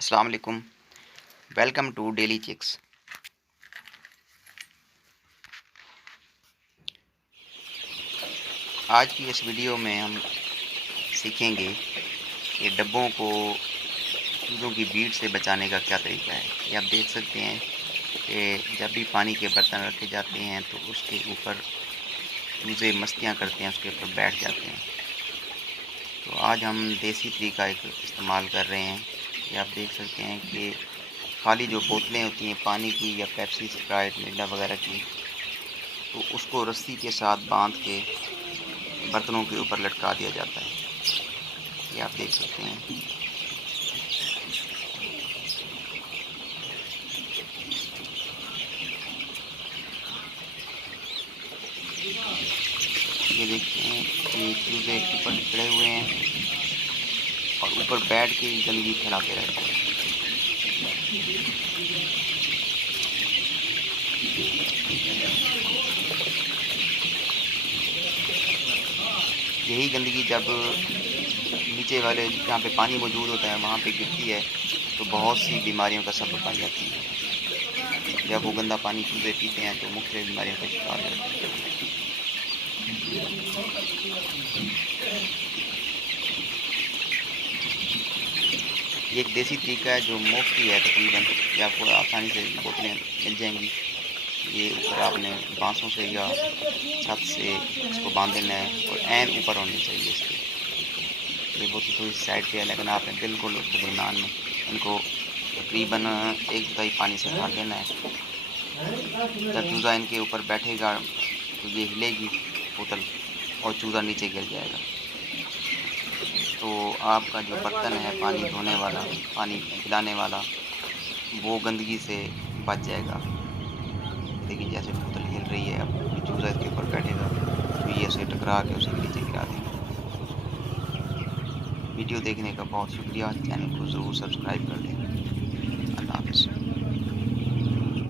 अस्सलाम वालेकुम। Welcome to daily chicks. आज की इस वीडियो में हम सीखेंगे कि डब्बों को चूज़ों की भीड़ से बचाने का क्या तरीका है। ये आप देख सकते हैं कि जब भी पानी के बर्तन रखे जाते हैं तो उसके ऊपर चूज़े मस्तियाँ करते हैं, उसके ऊपर बैठ जाते हैं। तो आज हम देसी तरीका एक इस्तेमाल कर रहे हैं। ये आप देख सकते हैं कि खाली जो बोतलें होती हैं पानी की या पेप्सी, स्प्राइट, मिरिंडा वगैरह की, तो उसको रस्सी के साथ बांध के बर्तनों के ऊपर लटका दिया जाता है। ये आप देख सकते हैं। ये देखते हैं कि चूज़े ऊपर चढ़े हुए हैं और ऊपर बैठ के गंदगी फैलाते रहते हैं। यही गंदगी जब नीचे वाले जहाँ पे पानी मौजूद होता है वहाँ पे गिरती है तो बहुत सी बीमारियों का सबब बन जाती है। जब वो गंदा पानी चूज़े पीते हैं तो मुख्तलिफ बीमारियों का शिकार हो जाते हैं। ये एक देसी तरीका है जो मुफ्त ही है तकरीबन। ये आपको आसानी से बोतलें मिल जाएंगी। ये ऊपर आपने बांसों से या छत से इसको बांध देना है और ऐन ऊपर होनी चाहिए इसके। ये बोतल थोड़ी साइड पे है लेकिन आपने बिल्कुल उसके दरमियान में इनको तकरीबन एक जुताई पानी से भर देना है। जब चूज़ा इनके ऊपर बैठेगा तो ये हिलेगी बोतल और चूज़ा नीचे गिर जाएगा। तो आपका जो बर्तन है पानी धोने वाला, पानी पिलाने वाला, वो गंदगी से बच जाएगा। देखिए जैसे बोतल हिल रही है, अब चूज़ा इसके ऊपर बैठेगा तो ये उसे टकरा के उसे नीचे गिरा देगा। वीडियो देखने का बहुत शुक्रिया। चैनल को ज़रूर सब्सक्राइब कर दें। अल्लाह हाफ़िज़।